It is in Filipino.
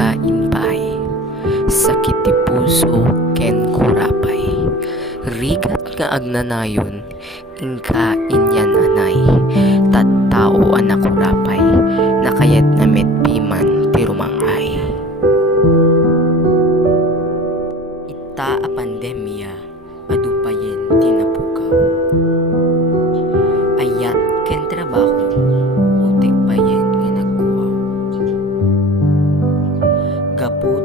kain pay, sakit ti puso ken kurapay. Rigat nga agnanayon, ingka inyan anay, tattao anak kurapay, nakayat na metpiman ti rumangay. Ita a pandemya, adupayen tinapukaw. Ayat ken trabaho, utek payen nga nagkuhaw. Gapu